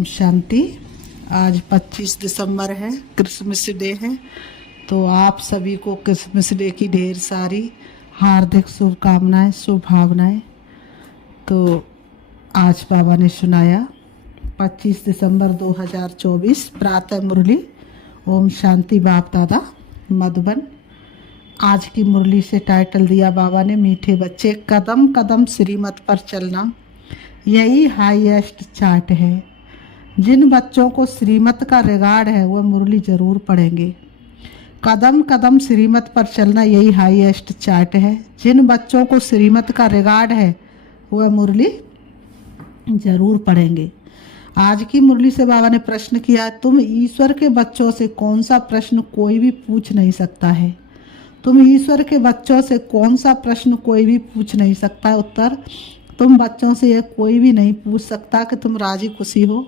ओम शांति। आज 25 दिसंबर है, Christmas day है। तो आप सभी को क्रिसमस डे की ढेर सारी हार्दिक शुभकामनाएं, शुभभावनाएं। तो आज बाबा ने सुनाया 25 दिसंबर 2024 प्रातः मुरली ओम शांति बाप दादा मधुबन। आज की मुरली से टाइटल दिया बाबा ने, मीठे बच्चे कदम कदम श्रीमत पर चलना, यही हाईएस्ट चार्ट है। जिन बच्चों को श्रीमत का रिगार्ड है वह मुरली जरूर पढ़ेंगे। कदम कदम श्रीमत पर चलना, यही हाईएस्ट चार्ट है। जिन बच्चों को श्रीमत का रिगार्ड है वह मुरली जरूर पढ़ेंगे। आज की मुरली से बाबा ने प्रश्न किया, तुम ईश्वर के बच्चों से कौन सा प्रश्न कोई भी पूछ नहीं सकता है। तुम ईश्वर के बच्चों से कौन सा प्रश्न कोई भी पूछ नहीं सकता। उत्तर, तुम बच्चों से यह कोई भी नहीं पूछ सकता कि तुम राजी खुशी हो,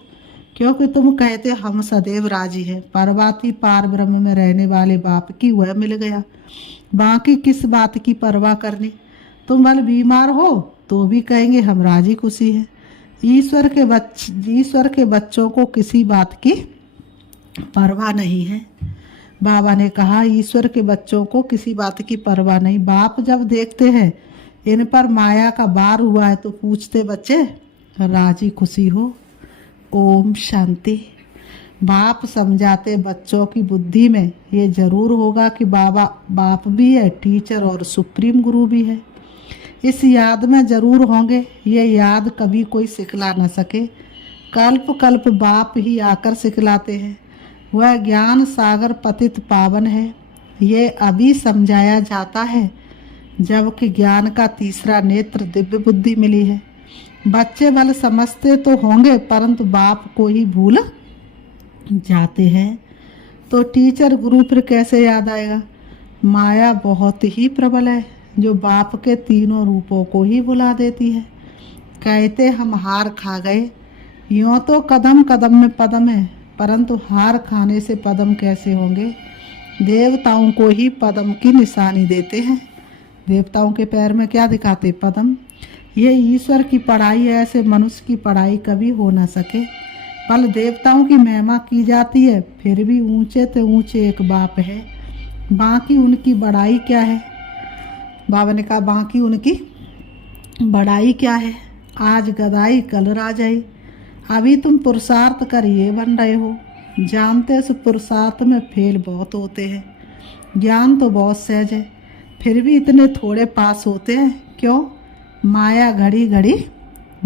क्योंकि तुम कहते हम सदैव राजी हैं। परवाती पार ब्रह्म में रहने वाले बाप की वह मिल गया, बाकी किस बात की परवाह करनी। तुम भले बीमार हो तो भी कहेंगे हम राजी खुशी हैं। ईश्वर के बच्चों को किसी बात की परवाह नहीं है। बाबा ने कहा ईश्वर के बच्चों को किसी बात की परवाह नहीं। बाप जब देखते हैं इन पर माया का बार हुआ है तो पूछते बच्चे राजी खुशी हो। ओम शांति। बाप समझाते बच्चों की बुद्धि में ये जरूर होगा कि बाप भी है, टीचर और सुप्रीम गुरु भी है। इस याद में जरूर होंगे। ये याद कभी कोई सिखला न सके, कल्प कल्प बाप ही आकर सिखलाते हैं। वह ज्ञान सागर पतित पावन है, ये अभी समझाया जाता है जबकि ज्ञान का तीसरा नेत्र दिव्य बुद्धि मिली है। बच्चे भले समझते तो होंगे परंतु बाप को ही भूल जाते हैं। तो टीचर गुरु फिर कैसे याद आएगा। माया बहुत ही प्रबल है जो बाप के तीनों रूपों को ही भुला देती है। कहते हम हार खा गए, यूँ तो कदम कदम में पदम है, परंतु हार खाने से पदम कैसे होंगे। देवताओं को ही पदम की निशानी देते हैं। देवताओं के पैर में क्या दिखाते, पदम। ये ईश्वर की पढ़ाई है, ऐसे मनुष्य की पढ़ाई कभी हो ना सके। पल देवताओं की महिमा की जाती है, फिर भी ऊंचे ते ऊंचे एक बाप है। बाकी उनकी बड़ाई क्या है। बाबा ने कहा बाकी उनकी बड़ाई क्या है। आज गदाई कल राजाई। अभी तुम पुरुषार्थ कर ये बन रहे हो। जानते इस पुरुषार्थ में फेल बहुत होते हैं। ज्ञान तो बहुत सहज है, फिर भी इतने थोड़े पास होते हैं। क्यों। माया घड़ी घड़ी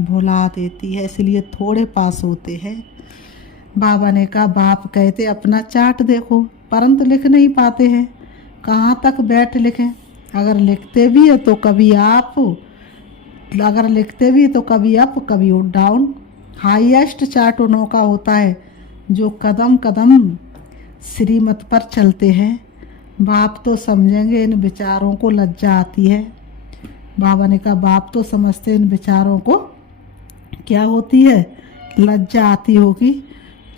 भुला देती है, इसलिए थोड़े पास होते हैं। बाबा ने कहा बाप कहते अपना चार्ट देखो, परंतु लिख नहीं पाते हैं। कहाँ तक बैठ लिखें। अगर लिखते भी है तो कभी आप, अगर लिखते भी तो कभी अप कभी डाउन। हाईएस्ट चार्ट उन्हों का होता है जो कदम कदम श्रीमत पर चलते हैं। बाप तो समझेंगे, इन विचारों को लज्जा आती है। बाबा ने कहा बाप तो समझते इन विचारों को क्या होती है, लज्जा आती होगी।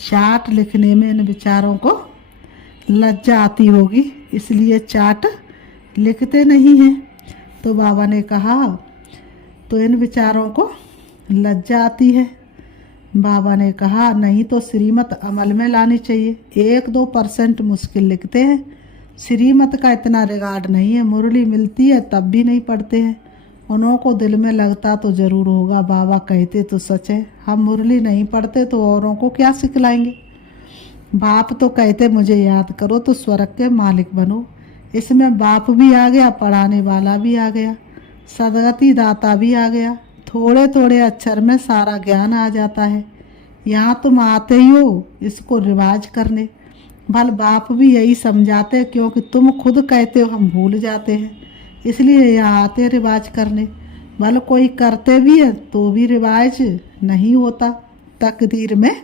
चार्ट लिखने में इन विचारों को लज्जा आती होगी, इसलिए चार्ट लिखते नहीं हैं। तो बाबा ने कहा तो इन विचारों को लज्जा आती है। बाबा ने कहा नहीं तो श्रीमत अमल में लानी चाहिए। 1-2% मुश्किल लिखते हैं, श्रीमत का इतना रिगार्ड नहीं है। मुरली मिलती है तब भी नहीं पढ़ते हैं। उन्हों को दिल में लगता तो जरूर होगा, बाबा कहते तो सच है। हम मुरली नहीं पढ़ते तो औरों को क्या सिखलाएंगे। बाप तो कहते मुझे याद करो तो स्वर्ग के मालिक बनो। इसमें बाप भी आ गया, पढ़ाने वाला भी आ गया, सदगति दाता भी आ गया। थोड़े थोड़े अक्षर में सारा ज्ञान आ जाता है। यहाँ तुम आते ही हो इसको रिवाज करने। भल बाप भी यही समझाते, क्योंकि तुम खुद कहते हो हम भूल जाते हैं, इसलिए यहाँ आते रिवाज करने। भल कोई करते भी है तो भी रिवाज नहीं होता, तकदीर में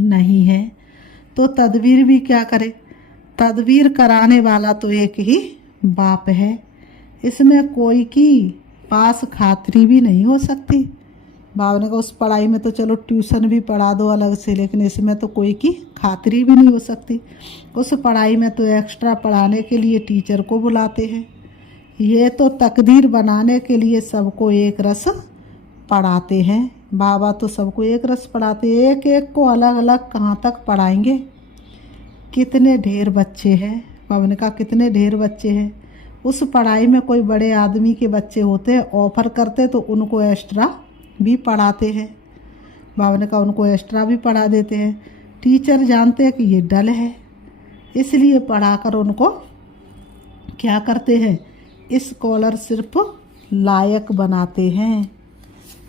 नहीं है। तो तदबीर भी क्या करे। तदबीर कराने वाला तो एक ही बाप है, इसमें कोई की पास खातरी भी नहीं हो सकती। बाबा ने कहा उस पढ़ाई में तो चलो ट्यूशन भी पढ़ा दो अलग से, लेकिन इसमें तो कोई की खातरी भी नहीं हो सकती। उस पढ़ाई में तो एक्स्ट्रा पढ़ाने के लिए टीचर को बुलाते हैं। ये तो तकदीर बनाने के लिए सबको एक रस पढ़ाते हैं। बाबा तो सबको एक रस पढ़ाते, एक एक को अलग अलग कहाँ तक पढ़ाएंगे। कितने ढेर बच्चे हैं, बाबा ने कहा कितने ढेर बच्चे हैं। उस पढ़ाई में कोई बड़े आदमी के बच्चे होते, ऑफर करते तो उनको एक्स्ट्रा भी पढ़ाते हैं। बाबा ने कहा उनको एक्स्ट्रा भी पढ़ा देते हैं। टीचर जानते हैं कि ये डल है, इसलिए पढ़ाकर उनको क्या करते हैं, स्कॉलरशिप लायक बनाते हैं।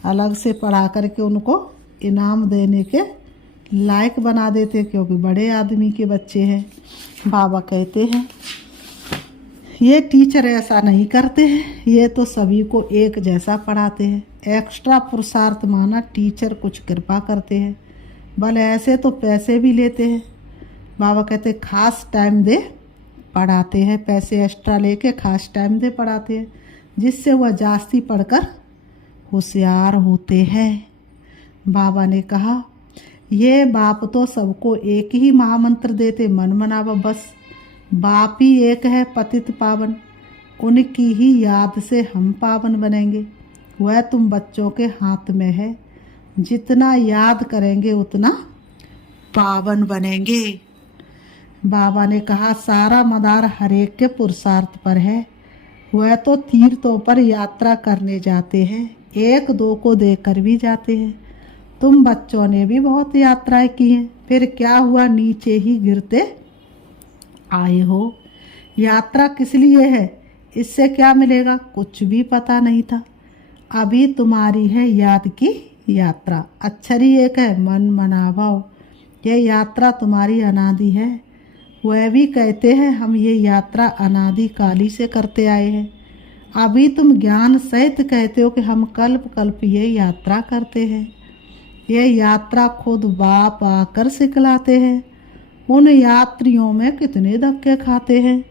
अलग से पढ़ा करके उनको इनाम देने के लायक बना देते, क्योंकि बड़े आदमी के बच्चे हैं। बाबा कहते हैं ये टीचर ऐसा नहीं करते हैं, ये तो सभी को एक जैसा पढ़ाते हैं। एक्स्ट्रा पुरुषार्थ माना टीचर कुछ कृपा करते हैं, भले ऐसे तो पैसे भी लेते हैं। बाबा कहते खास टाइम दे पढ़ाते हैं, पैसे एक्स्ट्रा लेके खास टाइम दे पढ़ाते हैं, जिससे वह जास्ती पढ़कर होशियार होते हैं। बाबा ने कहा ये बाप तो सबको एक ही महामंत्र देते, मन मनावा बस। बाप ही एक है पतित पावन, उनकी ही याद से हम पावन बनेंगे। वह तुम बच्चों के हाथ में है, जितना याद करेंगे उतना पावन बनेंगे। बाबा ने कहा सारा मदार हरेक के पुरुषार्थ पर है। वह तो तीर्थों पर यात्रा करने जाते हैं, एक दो को देकर भी जाते हैं। तुम बच्चों ने भी बहुत यात्राएं की हैं, फिर क्या हुआ, नीचे ही गिरते आए हो। यात्रा किस लिए है, इससे क्या मिलेगा, कुछ भी पता नहीं था। अभी तुम्हारी है याद की यात्रा, अक्षर ही एक है, मन मनाभाव। यह यात्रा तुम्हारी अनादि है। वह भी कहते हैं हम ये यात्रा अनादि काली से करते आए हैं। अभी तुम ज्ञान सहित कहते हो कि हम कल्प कल्प ये यात्रा करते हैं। ये यात्रा खुद बाप आकर सिखलाते हैं। उन यात्रियों में कितने धक्के खाते हैं,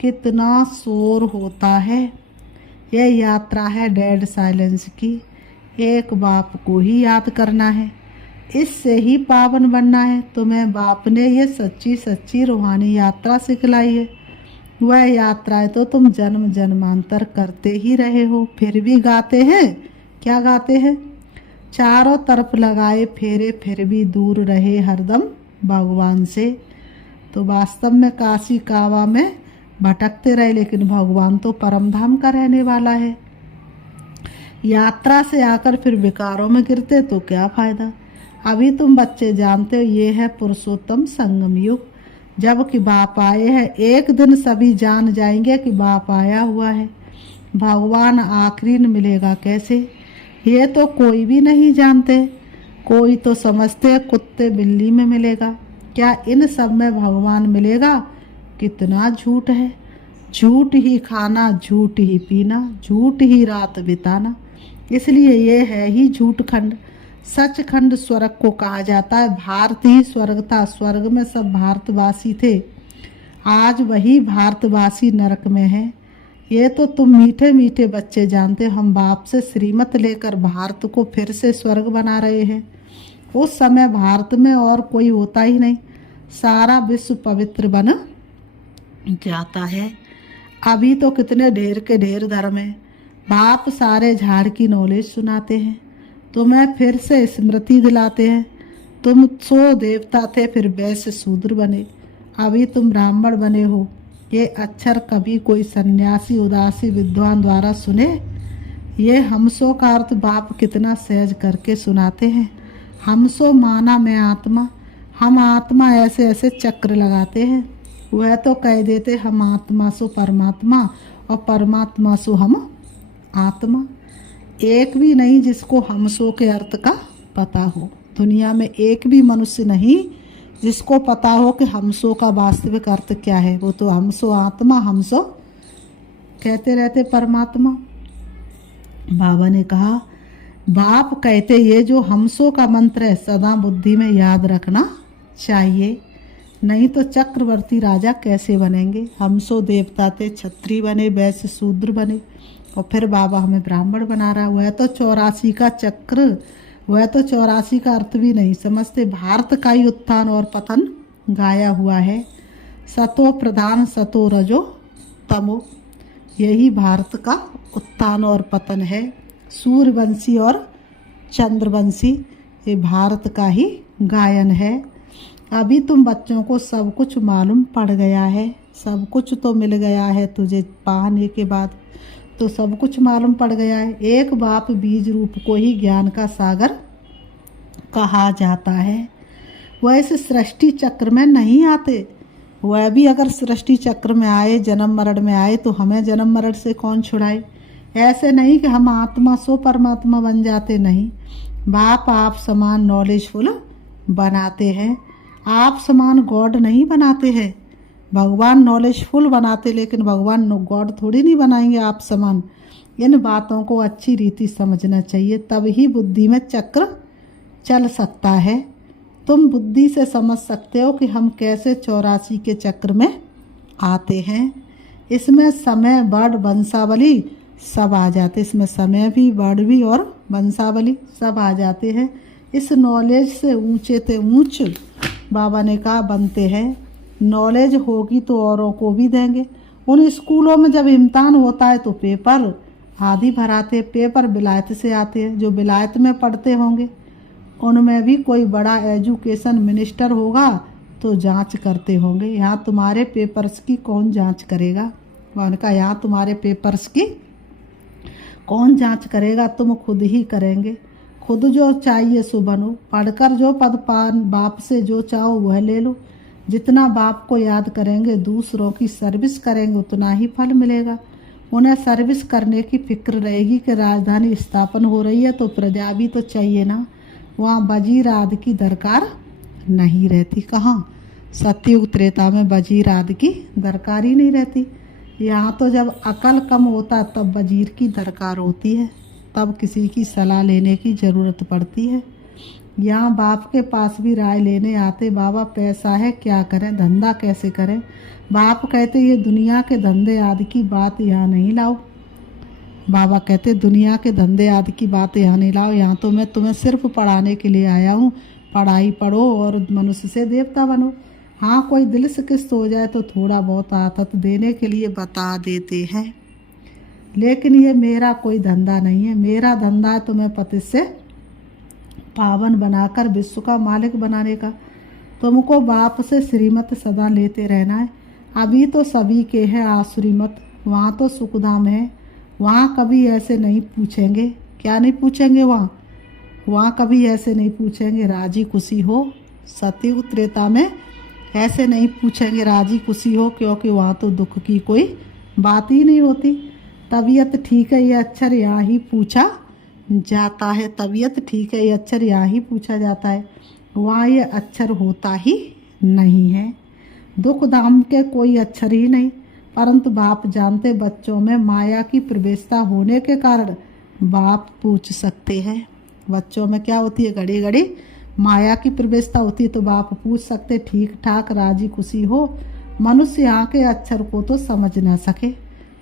कितना शोर होता है। यह यात्रा है डेड साइलेंस की। एक बाप को ही याद करना है, इससे ही पावन बनना है। तुम्हें बाप ने ये सच्ची सच्ची रूहानी यात्रा सिखलाई है। वह यात्राएं तो तुम जन्म जन्मांतर करते ही रहे हो, फिर भी गाते हैं। क्या गाते हैं, चारों तरफ लगाए फेरे फिर भी दूर रहे हरदम भगवान से। तो वास्तव में काशी कावा में भटकते रहे, लेकिन भगवान तो परम धाम का रहने वाला है। यात्रा से आकर फिर विकारों में गिरते तो क्या फायदा। अभी तुम बच्चे जानते हो ये है पुरुषोत्तम संगम युग, जब कि बाप आए हैं। एक दिन सभी जान जाएंगे कि बाप आया हुआ है। भगवान आखिरी में मिलेगा कैसे, ये तो कोई भी नहीं जानते। कोई तो समझते कुत्ते बिल्ली में मिलेगा, क्या इन सब में भगवान मिलेगा। कितना झूठ है, झूठ ही खाना, झूठ ही पीना, झूठ ही रात बिताना। इसलिए ये है ही झूठ खंड। सचखंड स्वर्ग को कहा जाता है। भारत ही स्वर्ग था, स्वर्ग में सब भारतवासी थे। आज वही भारतवासी नरक में है। ये तो तुम मीठे मीठे बच्चे जानते, हम बाप से श्रीमत लेकर भारत को फिर से स्वर्ग बना रहे हैं। उस समय भारत में और कोई होता ही नहीं, सारा विश्व पवित्र बन जाता है। अभी तो कितने ढेर के ढेर धर्म है। बाप सारे झाड़ की नॉलेज सुनाते हैं, तुम्हें फिर से स्मृति दिलाते हैं। तुम सो देवता थे, फिर वैश्य शूद्र बने, अभी तुम ब्राह्मण बने हो। ये अक्षर कभी कोई सन्यासी उदासी विद्वान द्वारा सुने। ये हमसो का अर्थ बाप कितना सहज करके सुनाते हैं। हमसो माना मैं आत्मा, हम आत्मा ऐसे ऐसे चक्र लगाते हैं। वह तो कह देते हम आत्मा सो परमात्मा और परमात्मा सो हम आत्मा। एक भी नहीं जिसको हमसो के अर्थ का पता हो। दुनिया में एक भी मनुष्य नहीं जिसको पता हो कि हमसो का वास्तविक अर्थ क्या है। वो तो हमसो आत्मा, हमसो कहते रहते परमात्मा। बाबा ने कहा बाप कहते ये जो हमसो का मंत्र है सदा बुद्धि में याद रखना चाहिए, नहीं तो चक्रवर्ती राजा कैसे बनेंगे। हमसो देवता थे, क्षत्रिय बने, वैश्य शूद्र बने, और फिर बाबा हमें ब्राह्मण बना रहा है। वह तो 84 का चक्र, वह तो 84 का अर्थ भी नहीं समझते। भारत का ही उत्थान और पतन गाया हुआ है। सतो प्रधान सतो रजो तमो, यही भारत का उत्थान और पतन है। सूर्यवंशी और चंद्रवंशी, ये भारत का ही गायन है। अभी तुम बच्चों को सब कुछ मालूम पड़ गया है, सब कुछ तो मिल गया है तुझे पाने के बाद, तो सब कुछ मालूम पड़ गया है। एक बाप बीज रूप को ही ज्ञान का सागर कहा जाता है। वह इस सृष्टि चक्र में नहीं आते, वह भी अगर सृष्टि चक्र में आए, जन्म मरण में आए, तो हमें जन्म मरण से कौन छुड़ाए। ऐसे नहीं कि हम आत्मा सो परमात्मा बन जाते, नहीं। बाप आप समान नॉलेजफुल बनाते हैं, आप समान गॉड नहीं बनाते हैं। भगवान नॉलेजफुल बनाते, लेकिन भगवान गॉड थोड़ी नहीं बनाएंगे आप समान। इन बातों को अच्छी रीति समझना चाहिए, तब ही बुद्धि में चक्र चल सकता है। तुम बुद्धि से समझ सकते हो कि हम कैसे 84 के चक्र में आते हैं। इसमें समय, वर्ड, वंशावली सब आ जाते, इसमें समय भी, वर्ड भी और वंशावली सब आ जाते हैं। इस नॉलेज से ऊंचे से ऊंच बाबा ने कहा बनते हैं। नॉलेज होगी तो औरों को भी देंगे। उन स्कूलों में जब इम्तिहान होता है तो पेपर आदि भराते, पेपर विलायत से आते हैं। जो विलायत में पढ़ते होंगे उनमें भी कोई बड़ा एजुकेशन मिनिस्टर होगा तो जांच करते होंगे। यहाँ तुम्हारे पेपर्स की कौन जांच करेगा? उन्होंने कहा यहाँ तुम्हारे पेपर्स की कौन जांच करेगा, तुम खुद ही करेंगे। खुद जो चाहिए सो बनो, पढ़कर जो पद पान, बाप से जो चाहो वह ले लो। जितना बाप को याद करेंगे, दूसरों की सर्विस करेंगे, उतना ही फल मिलेगा। उन्हें सर्विस करने की फिक्र रहेगी कि राजधानी स्थापन हो रही है तो प्रजा भी तो चाहिए ना। वहाँ वजीर आदि की दरकार नहीं रहती। कहाँ? सतयुग त्रेता में वजीर आदि की दरकार ही नहीं रहती। यहाँ तो जब अकल कम होता तब वजीर की दरकार होती है, तब किसी की सलाह लेने की ज़रूरत पड़ती है। यहाँ बाप के पास भी राय लेने आते, बाबा पैसा है क्या करें, धंधा कैसे करें। बाप कहते ये दुनिया के धंधे आदि की बात यहाँ नहीं लाओ। बाबा कहते दुनिया के धंधे आदि की बात यहाँ नहीं लाओ, यहाँ तो मैं तुम्हें सिर्फ पढ़ाने के लिए आया हूँ। पढ़ाई पढ़ो और मनुष्य से देवता बनो। हाँ, कोई दिल से किस्त हो जाए तो थोड़ा बहुत आदत देने के लिए बता देते हैं, लेकिन ये मेरा कोई धंधा नहीं है। मेरा धंधा है तुम्हें पति से पावन बनाकर विश्व का मालिक बनाने का। तुमको बाप से श्रीमत सदा लेते रहना है। अभी तो सभी के है आश्रीमत, वहाँ तो सुखधाम है। वहाँ कभी ऐसे नहीं पूछेंगे। क्या नहीं पूछेंगे? वहाँ कभी ऐसे नहीं पूछेंगे राजी खुशी हो। सतयुग त्रेता में ऐसे नहीं पूछेंगे राजी खुशी हो, क्योंकि वहाँ तो दुख की कोई बात ही नहीं होती। तबीयत ठीक है ये अक्षर यहाँ ही पूछा जाता है, तबीयत ठीक है ये अक्षर यहाँ ही पूछा जाता है। वहाँ ये अक्षर होता ही नहीं है। दुख दाम के कोई अक्षर ही नहीं। परंतु बाप जानते बच्चों में माया की प्रवेशता होने के कारण बाप पूछ सकते हैं। बच्चों में क्या होती है? घड़ी घड़ी माया की प्रवेशता होती है, तो बाप पूछ सकते ठीक ठाक राजी खुशी हो। मनुष्य यहाँ के अक्षर को तो समझ ना सके।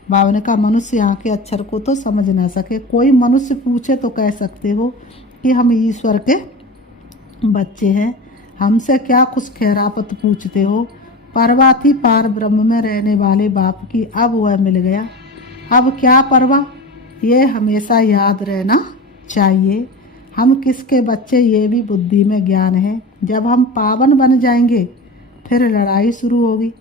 बाबा ने कहा मनुष्य यहाँ के अक्षर को तो समझ ना सके। कोई मनुष्य पूछे तो कह सकते हो कि हम ईश्वर के बच्चे हैं, हमसे क्या कुछ खैरापत पूछते हो। परवाह थी पार ब्रह्म में रहने वाले बाप की, अब वह मिल गया। अब क्या परवाह, ये हमेशा याद रहना चाहिए। हम किसके बच्चे ये भी बुद्धि में ज्ञान है। जब हम पावन बन जाएंगे फिर लड़ाई शुरू होगी।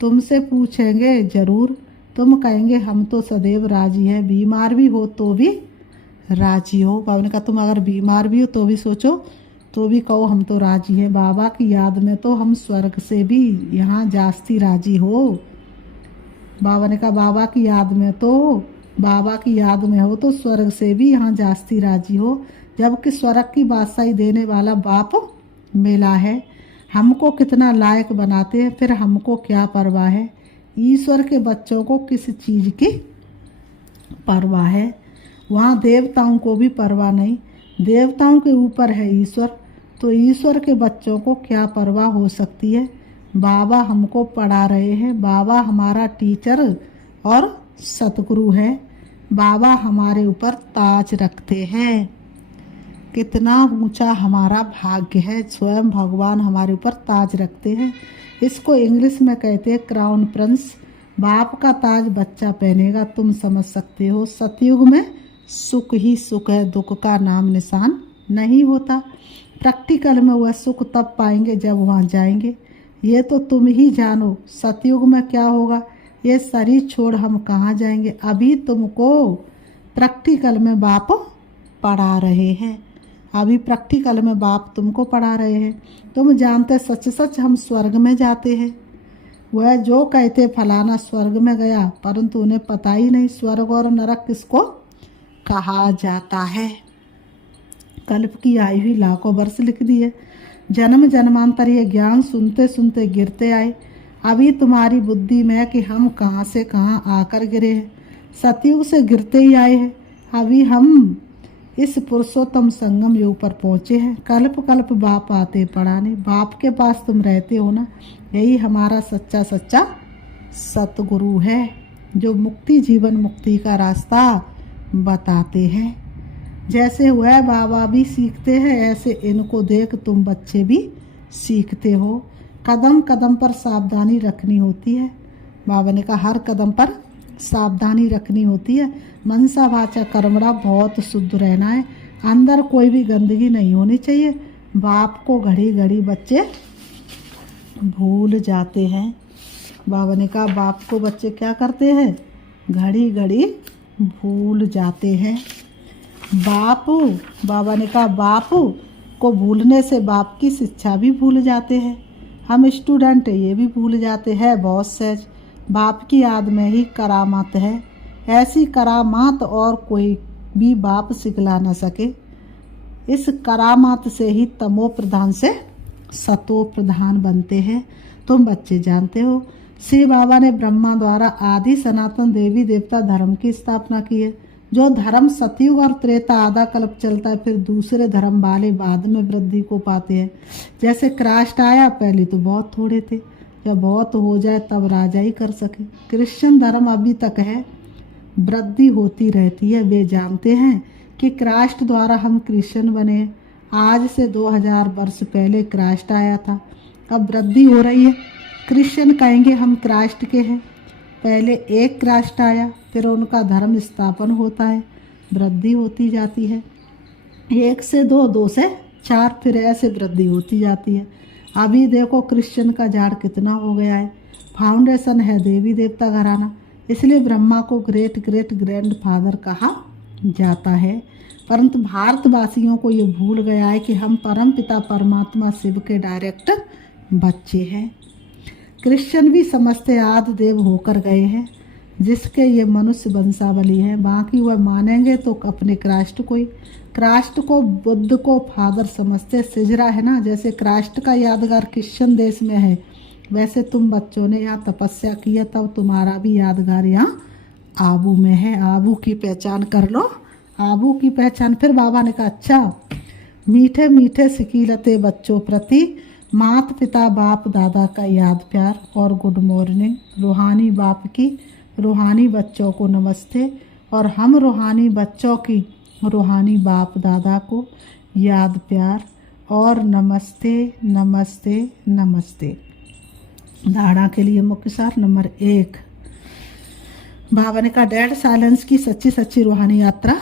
तुमसे पूछेंगे जरूर, तुम कहेंगे हम तो सदैव राजी हैं। बीमार भी हो तो भी राजी हो। बाबा ने कहा तुम अगर बीमार भी हो तो भी सोचो, तो भी कहो हम तो राजी हैं। बाबा की याद में तो हम स्वर्ग से भी यहाँ जास्ती राजी हो। बाबा ने कहा बाबा की याद में हो तो स्वर्ग से भी यहाँ जास्ती राजी हो, जबकि स्वर्ग की बादशाही देने वाला बाप मिला है। हमको कितना लायक बनाते हैं, फिर हमको क्या परवाह है। ईश्वर के बच्चों को किस चीज़ की परवाह है? वहाँ देवताओं को भी परवाह नहीं। देवताओं के ऊपर है ईश्वर, तो ईश्वर के बच्चों को क्या परवाह हो सकती है। बाबा हमको पढ़ा रहे हैं, बाबा हमारा टीचर और सतगुरु है। बाबा हमारे ऊपर ताज रखते हैं। कितना ऊंचा हमारा भाग्य है, स्वयं भगवान हमारे ऊपर ताज रखते हैं। इसको इंग्लिश में कहते हैं क्राउन प्रिंस। बाप का ताज बच्चा पहनेगा, तुम समझ सकते हो। सतयुग में सुख ही सुख है, दुख का नाम निशान नहीं होता। प्रैक्टिकल में वह सुख तब पाएंगे जब वहाँ जाएंगे। ये तो तुम ही जानो सतयुग में क्या होगा। ये शरीर छोड़ हम कहाँ जाएंगे। अभी तुमको प्रैक्टिकल में बाप पढ़ा रहे हैं। अभी प्रैक्टिकल में बाप तुमको पढ़ा रहे हैं। तुम जानते सच सच हम स्वर्ग में जाते हैं। वह जो कहते फलाना स्वर्ग में गया, परंतु उन्हें पता ही नहीं स्वर्ग और नरक किसको कहा जाता है। कल्प की आयु ही लाखों वर्ष लिख दी है। जन्म जन्मांतर ये ज्ञान सुनते सुनते गिरते आए। अभी तुम्हारी बुद्धि में है कि हम कहाँ से कहाँ आकर गिरे हैं। सतयुग से गिरते ही आए हैं। अभी हम इस पुरुषोत्तम संगम युग पर पहुँचे हैं। कल्प कल्प बाप आते पढ़ाने। बाप के पास तुम रहते हो ना। यही हमारा सच्चा सच्चा सतगुरु है, जो मुक्ति जीवन मुक्ति का रास्ता बताते हैं। जैसे वह बाबा भी सीखते हैं, ऐसे इनको देख तुम बच्चे भी सीखते हो। कदम कदम पर सावधानी रखनी होती है। बाबा ने कहा हर कदम पर सावधानी रखनी होती है। मनसा वाचा कर्मणा बहुत शुद्ध रहना है। अंदर कोई भी गंदगी नहीं होनी चाहिए। बाप को घड़ी घड़ी बच्चे भूल जाते हैं। बाबा ने कहा बाप को बच्चे क्या करते हैं, घड़ी घड़ी भूल जाते हैं। बाबा ने कहा बाप को भूलने से बाप की शिक्षा भी भूल जाते हैं। हम स्टूडेंट ये भी भूल जाते हैं बहुत सहज। बाप की याद में ही करामात है। ऐसी करामात और कोई भी बाप सिखला न सके। इस करामात से ही तमो प्रधान से सतो प्रधान बनते हैं। तुम बच्चे जानते हो श्री बाबा ने ब्रह्मा द्वारा आदि सनातन देवी देवता धर्म की स्थापना की है। जो धर्म सतयुग और त्रेता आधा कल्प चलता है, फिर दूसरे धर्म वाले बाद में वृद्धि को पाते हैं। जैसे क्रास्ट आया, पहले तो बहुत थोड़े थे, जब बहुत हो जाए तब राजा ही कर सके। क्रिश्चियन धर्म अभी तक है, वृद्धि होती रहती है। वे जानते हैं कि क्रास्ट द्वारा हम क्रिश्चियन बने। आज से 2000 वर्ष पहले क्रास्ट आया था, अब वृद्धि हो रही है। क्रिश्चियन कहेंगे हम क्रास्ट के हैं। पहले एक क्रास्ट आया, फिर उनका धर्म स्थापन होता है, वृद्धि होती जाती है। 1 से 2, 2 से 4, फिर ऐसे वृद्धि होती जाती है। अभी देखो क्रिश्चियन का झाड़ कितना हो गया है। फाउंडेशन है देवी देवता घराना, इसलिए ब्रह्मा को ग्रेट ग्रेट ग्रैंड फादर कहा जाता है। परंतु भारतवासियों को ये भूल गया है कि हम परम पिता परमात्मा शिव के डायरेक्ट बच्चे हैं। क्रिश्चियन भी समझते आदि देव होकर गए हैं, जिसके ये मनुष्य वंशावली है। बाकी वह मानेंगे तो अपने क्रास्ट को बुद्ध को फादर समझते। सिजरा है ना, जैसे क्रास्ट का यादगार क्रिश्चियन देश में है, वैसे तुम बच्चों ने यहाँ तपस्या की है, तब तुम्हारा भी यादगार यहाँ आबू में है। आबू की पहचान कर लो, आबू की पहचान। फिर बाबा ने कहा अच्छा, मीठे मीठे सिकीलते बच्चों प्रति माता पिता बाप दादा का याद प्यार और गुड मॉर्निंग। रूहानी बाप की रूहानी बच्चों को नमस्ते, और हम रूहानी बच्चों की रूहानी बाप दादा को याद प्यार और नमस्ते नमस्ते नमस्ते। धारणा के लिए मुख्य सार नंबर 1। बाबा ने कहा डेड साइलेंस की सच्ची सच्ची रूहानी यात्रा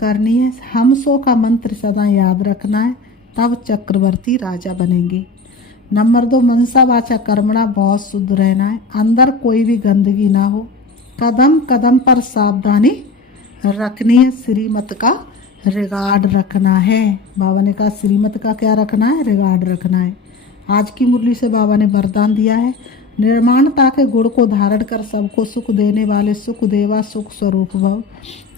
करनी है। हम सो का मंत्र सदा याद रखना है, तब चक्रवर्ती राजा बनेंगे। नंबर 2, मनसा वाचा कर्मणा बहुत शुद्ध रहना है। अंदर कोई भी गंदगी ना हो। कदम कदम पर सावधानी रखनी है। श्रीमत का रिगार्ड रखना है। बाबा ने कहा श्रीमत का क्या रखना है, रिगार्ड रखना है। आज की मुरली से बाबा ने वरदान दिया है, निर्माणता के गुण को धारण कर सबको सुख देने वाले सुख देवा सुख स्वरूप भव।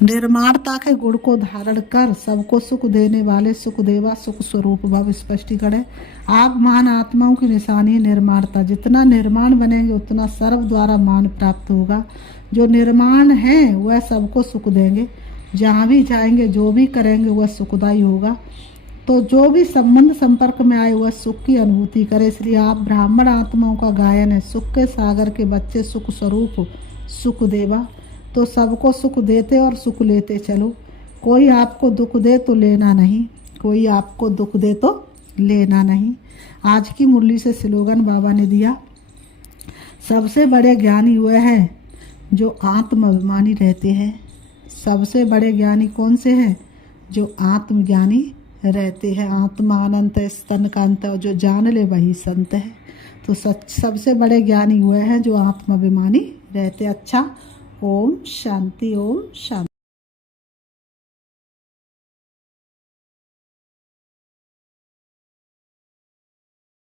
निर्माणता के गुण को धारण कर सबको सुख देने वाले सुख देवा सुख स्वरूप भव स्पष्टीकरण है। आप महान आत्माओं की निशानी है निर्माणता। जितना निर्माण बनेंगे उतना सर्व द्वारा मान प्राप्त होगा। जो निर्माण है वह सबको सुख देंगे। जहाँ भी जाएंगे जो भी करेंगे वह सुखदायी होगा। तो जो भी संबंध संपर्क में आए वह सुख की अनुभूति करे। इसलिए आप ब्राह्मण आत्माओं का गायन है, सुख के सागर के बच्चे सुख स्वरूप सुख देवा। तो सबको सुख देते और सुख लेते चलो। कोई आपको दुख दे तो लेना नहीं, कोई आपको दुख दे तो लेना नहीं। आज की मुरली से स्लोगन बाबा ने दिया, सबसे बड़े ज्ञानी वह है जो आत्म अभिमानी रहते हैं। सबसे बड़े ज्ञानी कौन से हैं, जो आत्मज्ञानी रहते हैं। आत्मा अनंत है, स्तन का अंत है, और जो जान ले वही संत है। तो सबसे बड़े ज्ञानी हुए हैं जो आत्माभिमानी रहते। अच्छा, ओम शांति, ओम शांति।